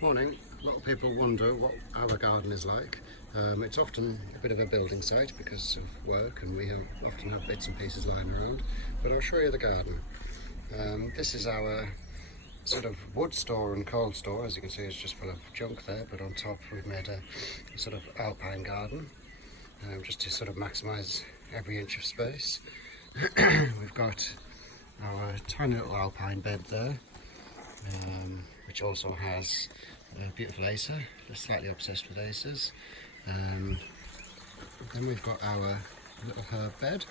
Morning. A lot of people wonder what our garden is like. It's often a bit of a building site because of work, and we often have bits and pieces lying around, but I'll show you the garden. This is our sort of wood store and cold store. As you can see, it's just full of junk there, but on top we've made a sort of alpine garden, just to sort of maximise every inch of space. We've got our tiny little alpine bed there, which also has a beautiful Acer. We're slightly obsessed with Acers. Then we've got our little herb bed.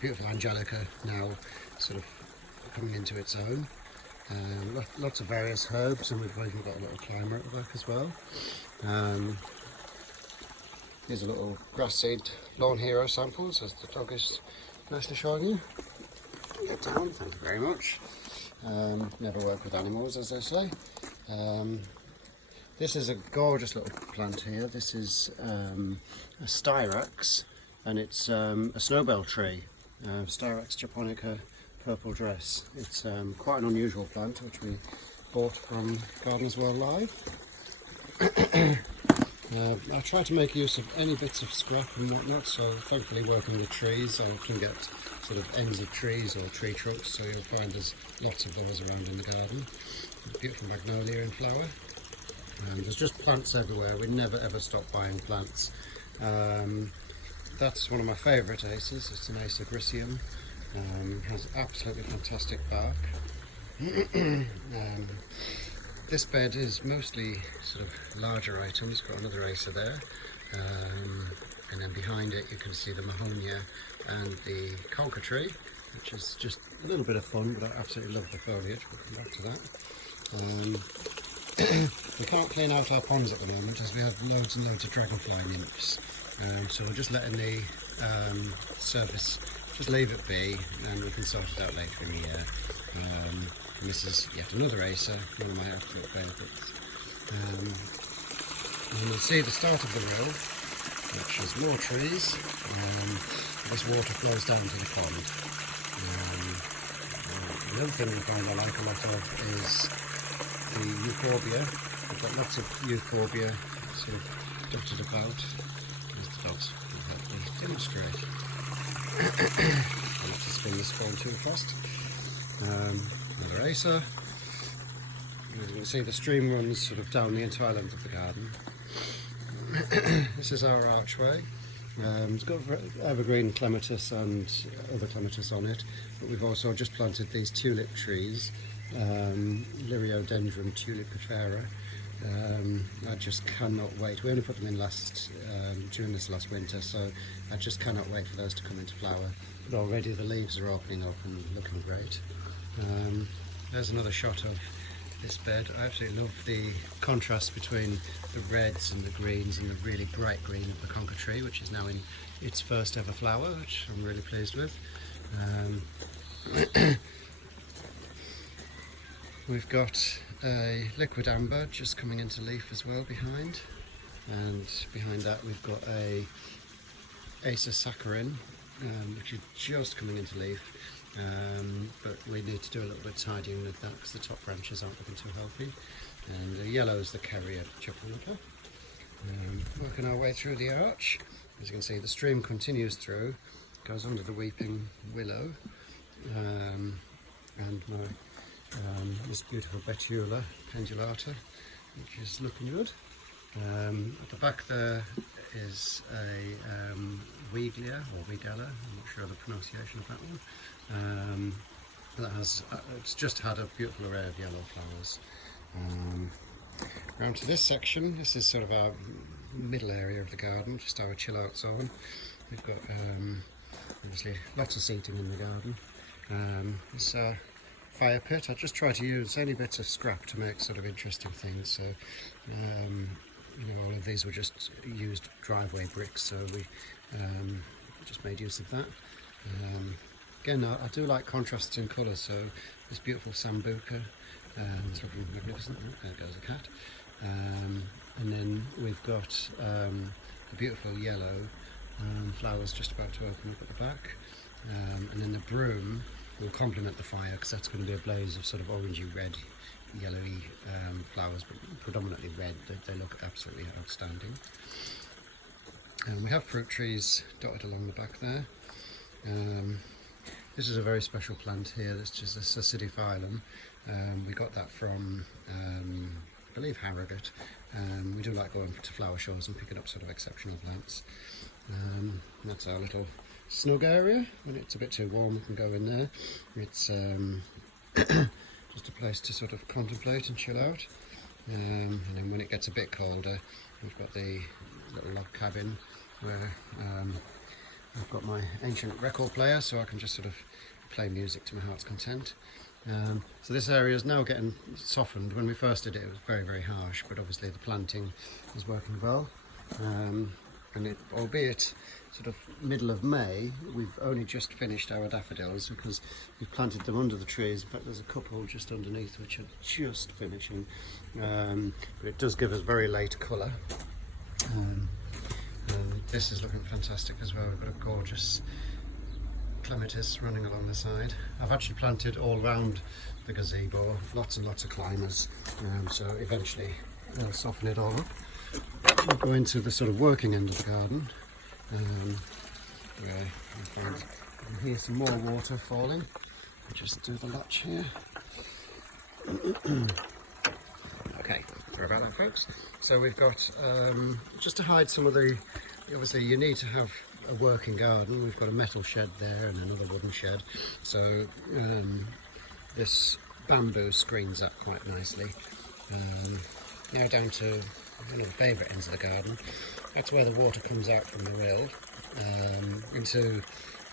Beautiful Angelica now sort of coming into its own. Lots of various herbs, and we've even got a little climber at the back as well. These are little grass seed lawn hero samples, as the dog is nicely showing you. Get down, thank you very much. Never work with animals, as they say. This is a gorgeous little plant here. This is a Styrax, and it's a snowbell tree, Styrax japonica purple dress. It's quite an unusual plant, which we bought from Gardeners World Live. I try to make use of any bits of scrap and whatnot, so thankfully working with trees, I often get sort of ends of trees or tree trunks, so you'll find there's lots of those around in the garden. Beautiful magnolia in flower. There's just plants everywhere. We never ever stop buying plants. That's one of my favourite Acers. It's an Acer Griseum. Has absolutely fantastic bark. This bed is mostly sort of larger items. Got another Acer there, and then behind it you can see the Mahonia and the Conker tree, which is just a little bit of fun, but I absolutely love the foliage. We'll come back to that. We can't clean out our ponds at the moment as we have loads and loads of dragonfly nymphs, so we're just letting the surface just leave it be, and we can sort it out later in the year. And this is yet another Acer, one of my absolute favourites. And you'll see the start of the row, which is more trees. This water flows down to the pond. The other thing we find I like a lot of is the euphorbia. We've got lots of euphorbia sort of dotted about. There's the dogs. They demonstrate. I'll not to spin this phone too fast. Another Acer. As you can see, the stream runs sort of down the entire length of the garden. This is our archway. It's got evergreen clematis and other clematis on it, but we've also just planted these tulip trees, Liriodendron tulipifera. I just cannot wait. We only put them in during this last winter, so I just cannot wait for those to come into flower. But already the leaves are opening up and looking great. There's another shot of this bed. I absolutely love the contrast between the reds and the greens and the really bright green of the Conker tree, which is now in its first ever flower, which I'm really pleased with. We've got a liquid amber just coming into leaf as well behind, and behind that we've got a Acer saccharin, which is just coming into leaf. But we need to do a little bit of tidying with that because the top branches aren't looking too healthy. And the yellow is the carrier japonica. Working our way through the arch. As you can see, the stream continues through, goes under the weeping willow, and this beautiful Betula pendulata, which is looking good. At the back there is a Weiglia or Weigella, I'm not sure the pronunciation of that one. It's just had a beautiful array of yellow flowers. Round to this section, this is sort of our middle area of the garden, just our chill out zone. We've got obviously lots of seating in the garden. This fire pit, I just try to use any bits of scrap to make sort of interesting things. So all of these were just used driveway bricks, so we just made use of that. Again, I do like contrasts in colour, so this beautiful Sambuca, it's looking magnificent. There goes a cat. And then we've got the beautiful yellow flowers just about to open up at the back. And then the broom will complement the fire because that's going to be a blaze of sort of orangey red yellowy flowers, but predominantly red. They look absolutely outstanding. And we have fruit trees dotted along the back there. This is a very special plant here. That's just a Sacidiphyllum. We got that from, I believe, Harrogate. We do like going to flower shows and picking up sort of exceptional plants. That's our little snug area. When it's a bit too warm, we can go in there. It's just a place to sort of contemplate and chill out. And then when it gets a bit colder, we've got the little log cabin where I've got my ancient record player, so I can just sort of play music to my heart's content. So this area is now getting softened. When we first did it, it was very, very harsh, but obviously the planting is working well. And it, albeit sort of middle of May, we've only just finished our daffodils because we've planted them under the trees. In fact, there's a couple just underneath which are just finishing, but it does give us very late colour. This is looking fantastic as well. We've got a gorgeous clematis running along the side. I've actually planted all around the gazebo, lots and lots of climbers, so eventually I'll soften it all up. We'll go into the sort of working end of the garden, where you can hear some more water falling. I'll just do the latch here. Okay, sorry about that, folks. So we've got, just to hide some of the, obviously you need to have a working garden. We've got a metal shed there and another wooden shed. So this bamboo screens that quite nicely. Now down to one of the favourite ends of the garden. That's where the water comes out from the rill into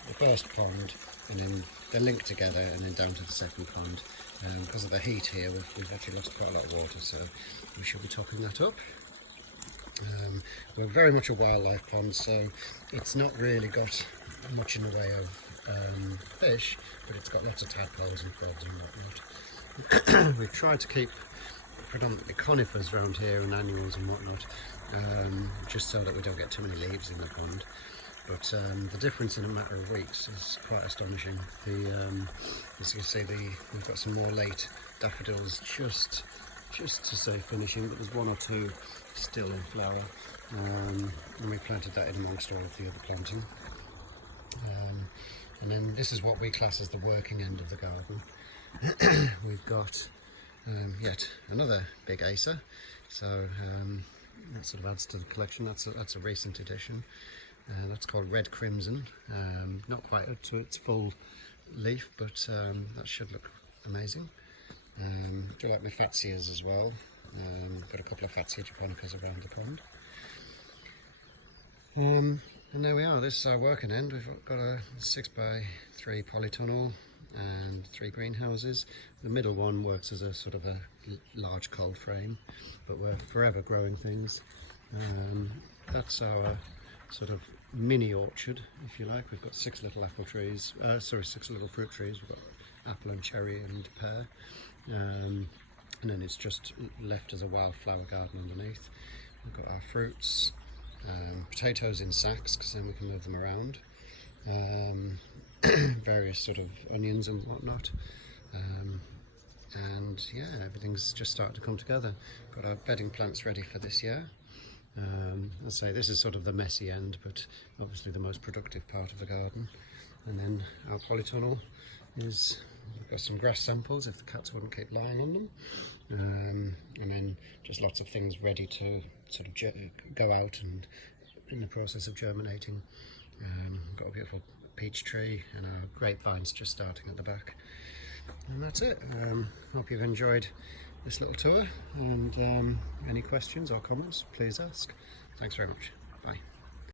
the first pond, and then they're linked together and then down to the second pond. Because of the heat here, we've actually lost quite a lot of water, so we should be topping that up. We're very much a wildlife pond, so it's not really got much in the way of fish, but it's got lots of tadpoles and frogs and whatnot. We've tried to keep predominantly conifers around here and annuals and whatnot, just so that we don't get too many leaves in the pond. But the difference in a matter of weeks is quite astonishing. As you can see, we've got some more late daffodils just to say finishing, but there's one or two still in flower, and we planted that in amongst all of the other planting. And then this is what we class as the working end of the garden. We've got yet another big Acer, so that sort of adds to the collection. That's a recent addition. That's called Red Crimson. Not quite up to its full leaf, but that should look amazing. Do like my Fatsias as well. Got a couple of Fatsia japonicas around the pond. And there we are. This is our working end. We've got a 6x3 polytunnel and 3 greenhouses. The middle one works as a sort of a large cold frame, but we're forever growing things. That's our sort of mini orchard, if you like. We've got 6 little apple trees, 6 little fruit trees. We've got apple and cherry and pear, and then it's just left as a wildflower garden underneath. We've got our fruits, potatoes in sacks because then we can move them around, various sort of onions and whatnot, and yeah, everything's just starting to come together. Got our bedding plants ready for this year. I'd say this is sort of the messy end, but obviously the most productive part of the garden. And then our polytunnel is, we've got some grass samples if the cats wouldn't keep lying on them, and then just lots of things ready to sort of go out and in the process of germinating. Got a beautiful peach tree and our grapevines just starting at the back, and that's it. Hope you've enjoyed this little tour, and any questions or comments, please ask. Thanks very much. Bye.